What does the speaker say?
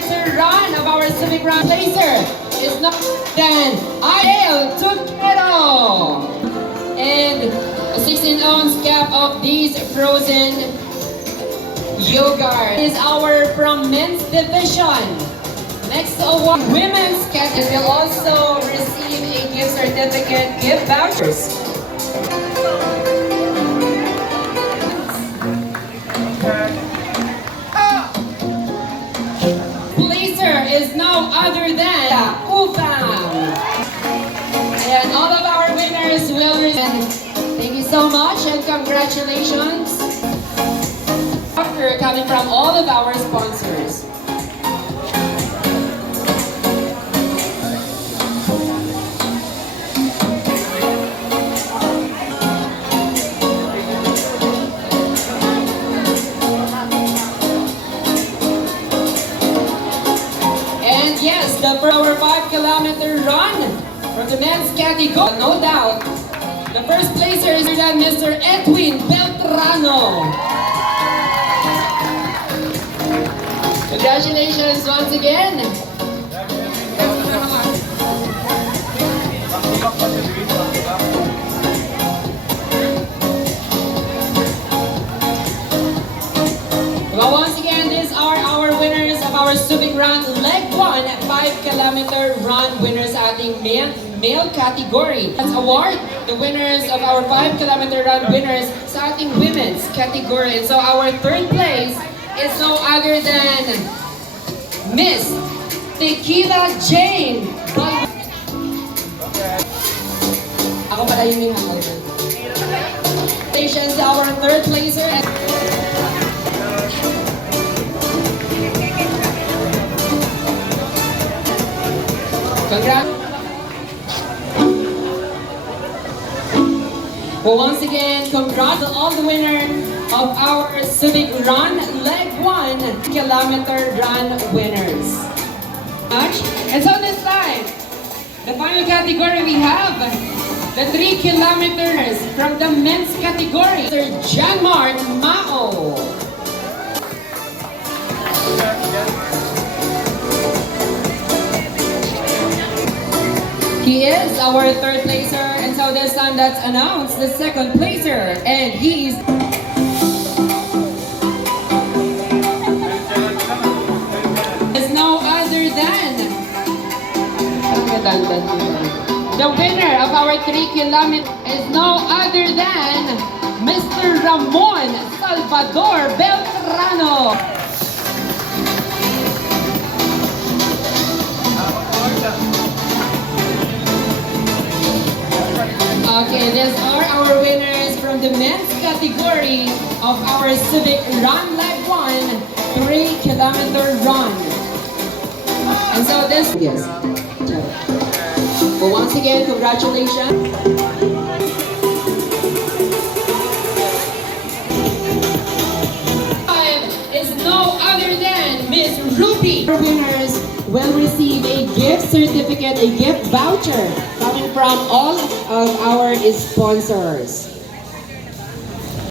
kilometer run of our Civic Run Placer is not than Ariel Tuquero. And a 16-ounce cap of these frozen yogurt is our from men's division. Next award, women's category will also receive a gift certificate, gift vouchers. Placer is no other than Ufam. And all of our winners will receive. Thank you so much and congratulations. Coming from all of our sponsors. And yes, for our 5-kilometer run from the men's category, no doubt, the first placer is Mr. Edwin Beltrano. Congratulations once again. Well, once again, these are our winners of our Civic Run Leg 1 5-kilometer run winners ating male category. Let's award the winners of our 5-kilometer run winners sa ating women's category. And so our third place is no other than Miss Tequila Jane. Ako pala yung hanggang. Congratulations to our third placer. Congrats. Well, once again, congrats to all the winners of our Civic Run Leg 1 kilometer run winners. And so this time, the final category we have the 3 kilometers from the men's category. Sir John Mart Mao. He is our third placer, and so this time that's announced the second placer, and he is no other than the winner of our 3 kilometers is no other than Mr. Ramon Salvador Beltrano. Okay, these are our winners from the men's category of our Civic Run Leg 1 3-kilometer run. And so this, yes. Well, once again, congratulations. Is no other than Miss Ruby. Our winners will receive a gift certificate, a gift voucher coming from all of our sponsors.